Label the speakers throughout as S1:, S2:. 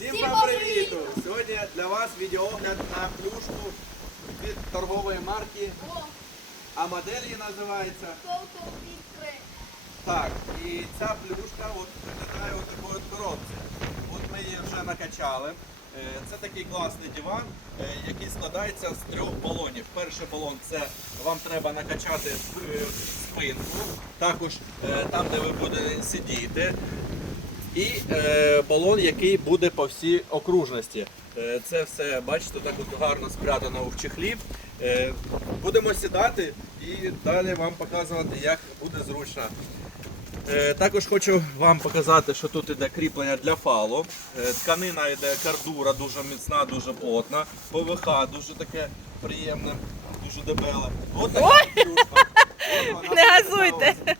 S1: Всім вам
S2: привіт!
S1: привіту! Сьогодні для вас відеоогляд на плюшку від торгової марки А модель її називається. Так, і ця плюшка от виглядає от такої от коробці. От ми її вже накачали. Е, Це такий класний диван, е, який складається з трьох балонів. Перший балон це вам треба накачати е, спинку, також там, де ви будете сидіти. І е, балон, який буде по всій окружності. Е, це все, бачите, так от гарно спрятано в чехлі. Е, будемо сідати і далі вам показувати, як буде зручно. Е, також хочу вам показати, що тут іде кріплення для фалу. Е, тканина йде кардура, дуже міцна, дуже плотна. ПВХ дуже таке приємне, дуже дебеле. От така. От вона
S3: Не газуйте.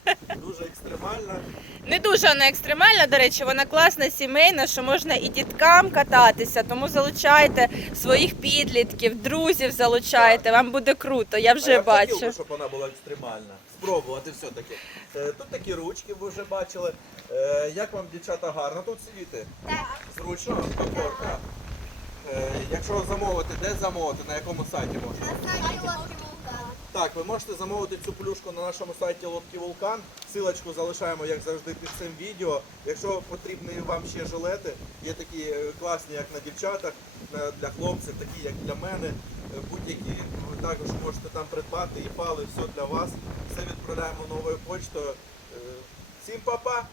S1: Дуже.
S3: Не вона екстремальна, до речі, вона класна, сімейна, що можна і діткам кататися, тому залучайте своїх підлітків, друзів залучайте, вам буде круто, я
S1: А
S3: вже
S1: я б хотів би, щоб вона була екстремальна. Спробувати все-таки. Е, Тут такі ручки ви вже бачили. Е, Як вам, дівчата, гарно тут сидіти?
S2: Так.
S1: Зручно, комфортно. Е, Якщо замовити, де замовити, на якому сайті можна?
S2: На сайті Лодки Вулкан.
S1: Так, ви можете замовити цю плюшку на нашому сайті Лодки Вулкан. Силочку залишаємо, як завжди, під цим відео. Якщо потрібні вам ще жилети, є такі е, класні, як на дівчатах, для хлопців, такі як для мене. Е, Будь-які ви також можете там придбати і пали, все для вас. Все відправляємо новою почтою. Е, Всім па-па!